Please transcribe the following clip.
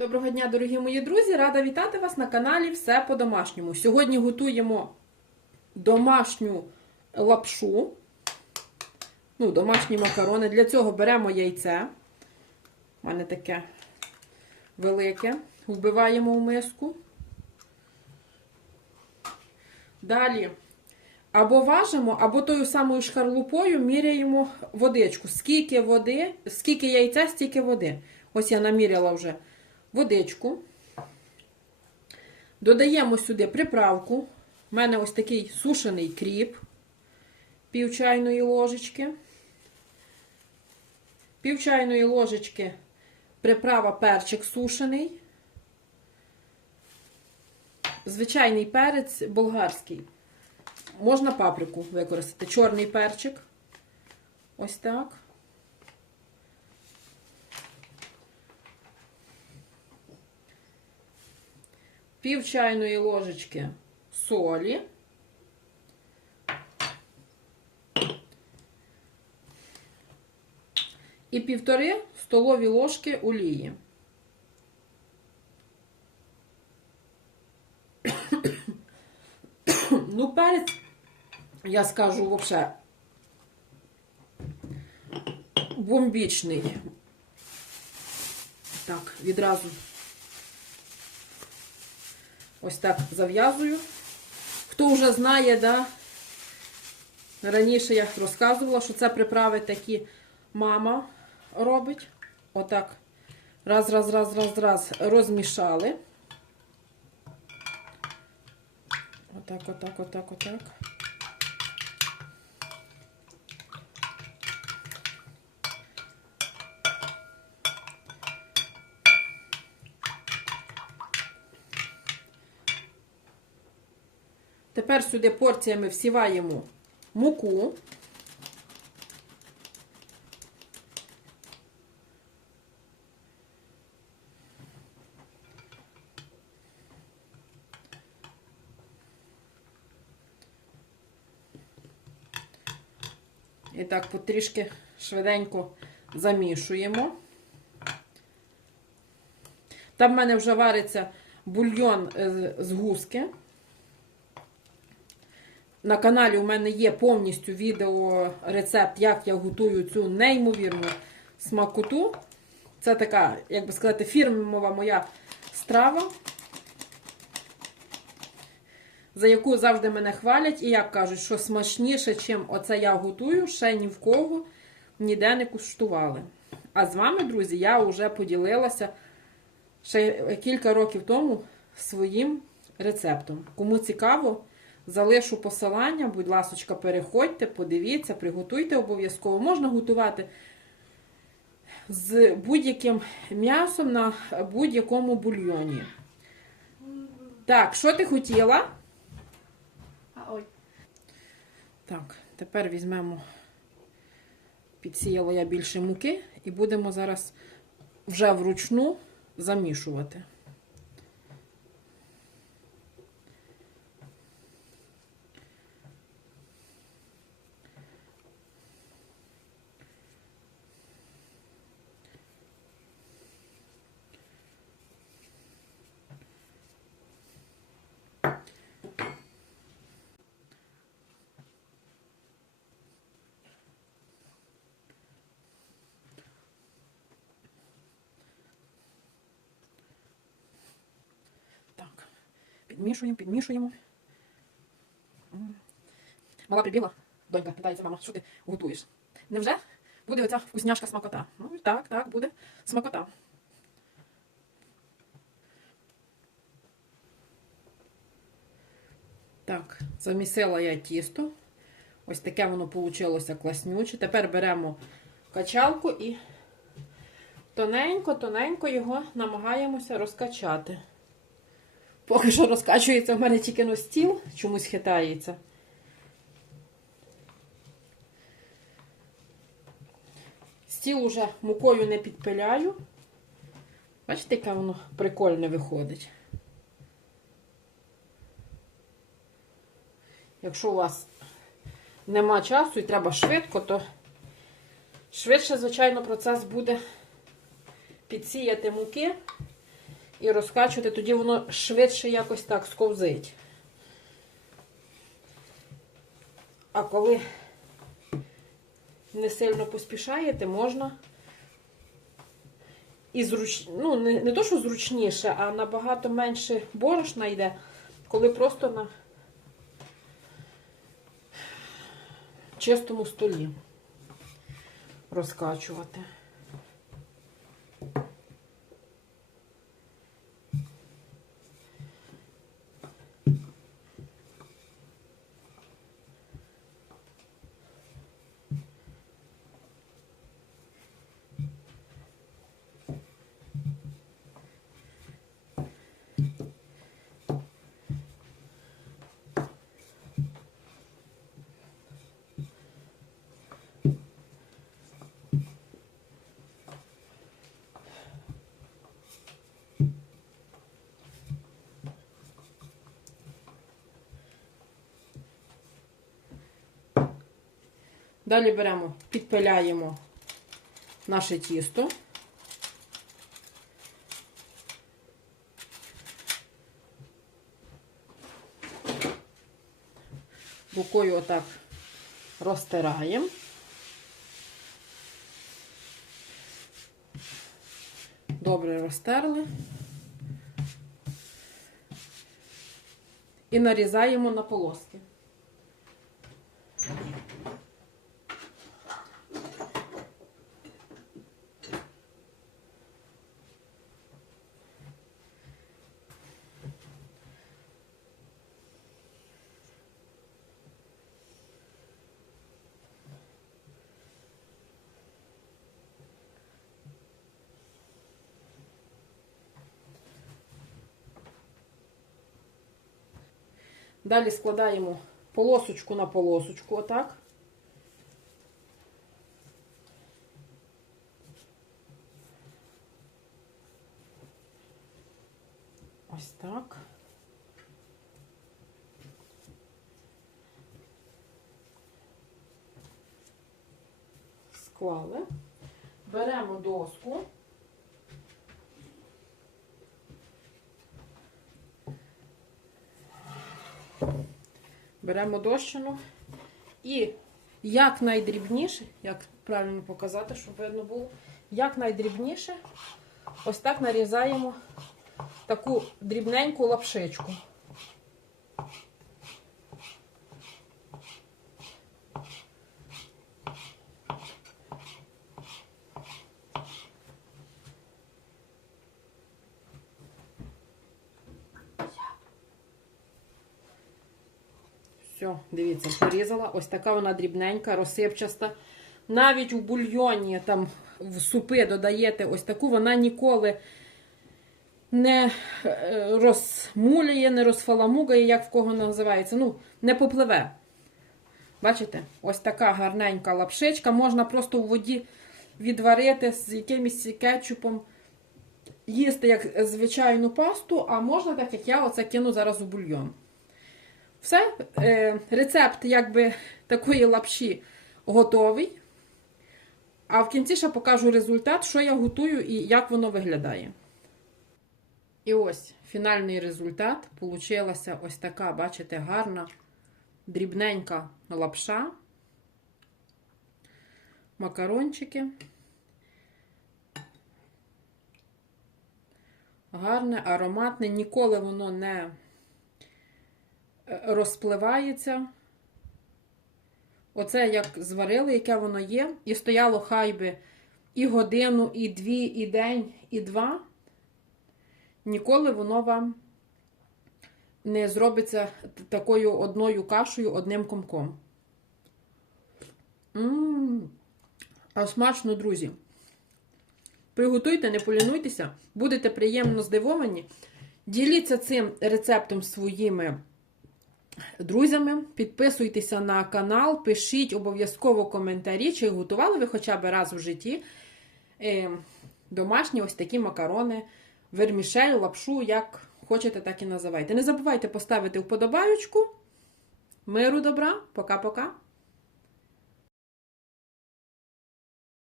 Доброго дня, дорогі мої друзі! Рада вітати вас на каналі Все по-домашньому. Сьогодні готуємо домашню лапшу, ну, домашні макарони. Для цього беремо яйце. У мене таке велике. Вбиваємо в миску. Далі або важимо, або тою самою шкарлупою міряємо водичку. Скільки води, скільки яйця, стільки води. Ось я наміряла вже водичку. Додаємо сюди приправку. У мене ось такий сушений кріп, пів чайної ложечки. Пів чайної ложечки приправа перчик сушений. Звичайний перець болгарський. Можна паприку використати. Чорний перчик. Ось так. Пів чайної ложечки солі. І півтори столові ложки олії. Ну, перець, я скажу, взагалі, бомбічний. Так, відразу ось так зав'язую. Хто вже знає, да, раніше я розказувала, що це приправи такі мама робить. Отак. Раз, раз, раз, раз, раз розмішали. Отак, отак, отак, отак. Тепер сюди порціями всіваємо муку. І так потрішки швиденько замішуємо. Там в мене вже вариться бульйон е, з гуски. На каналі у мене є повністю відео рецепт, як я готую цю неймовірну смакоту. Це така, як би сказати, фірмова моя страва, за яку завжди мене хвалять. І як кажуть, що смачніше, чим оце я готую, ще ні в кого ніде не куштували. А з вами, друзі, я вже поділилася ще кілька років тому своїм рецептом. Кому цікаво, залишу посилання, будь ласка, переходьте, подивіться, приготуйте обов'язково. Можна готувати з будь-яким м'ясом на будь-якому бульйоні. Так, що ти хотіла? Ой. Так, тепер візьмемо, підсіяла я більше муки, і будемо зараз вже вручну замішувати. Так, підмішуємо, підмішуємо. Мала прибіла, донька питається, мама, що ти готуєш? Невже буде оця вкусняшка смакота? Ну, так, так, буде смакота. Так, замісила я тісто. Ось таке воно вийшло класнюче. Тепер беремо качалку і тоненько-тоненько його намагаємося розкачати. Поки що розкачується в мене тільки на стіл, чомусь хитається. Стіл уже мукою не підпиляю. Бачите, яке воно прикольне виходить. Якщо у вас нема часу і треба швидко, то швидше, звичайно, процес буде підсіяти муки і розкачувати, тоді воно швидше якось так сковзить. А коли не сильно поспішаєте, можна і зруч... ну, не, не то, що зручніше, а набагато менше борошна йде, коли просто на чистому столі розкачувати. Далі беремо, підпиляємо наше тісто. Рукою отак розтираємо. Добре розтерли. І нарізаємо на полоски. Далі складаємо полосочку на полосочку, отак. Ось так. Склали. Беремо доску. Беремо дощину і як найдрібніше, як правильно показати, щоб видно було, як найдрібніше, ось так нарізаємо таку дрібненьку лапшичку. Все, дивіться, порізала. Ось така вона дрібненька, розсипчаста. Навіть у бульйоні, там в супи додаєте ось таку, вона ніколи не е, розмулює, не розфаламугає, як в кого називається. Ну, не попливе. Бачите? Ось така гарненька лапшичка. Можна просто у воді відварити з якимось кетчупом, їсти як звичайну пасту, а можна, так як я, оце кину зараз у бульйон. Все, е, рецепт якби такої лапші готовий. А в кінці ще покажу результат, що я готую і як воно виглядає. І ось фінальний результат. Получилася ось така, бачите, гарна, дрібненька лапша. Макарончики. Гарне, ароматне, ніколи воно не розпливається. Оце як зварили, яке воно є. І стояло хай би і годину, і дві, і день, і два. Ніколи воно вам не зробиться такою одною кашею, одним комком. М-м-м. А смачно, друзі. Приготуйте, не полінуйтеся, будете приємно здивовані. Діліться цим рецептом своїми друзями. Підписуйтеся на канал, пишіть обов'язково коментарі, чи готували ви хоча б раз в житті е, домашні ось такі макарони, вермішель, лапшу, як хочете, так і називайте. Не забувайте поставити вподобаючку. Миру добра, пока-пока.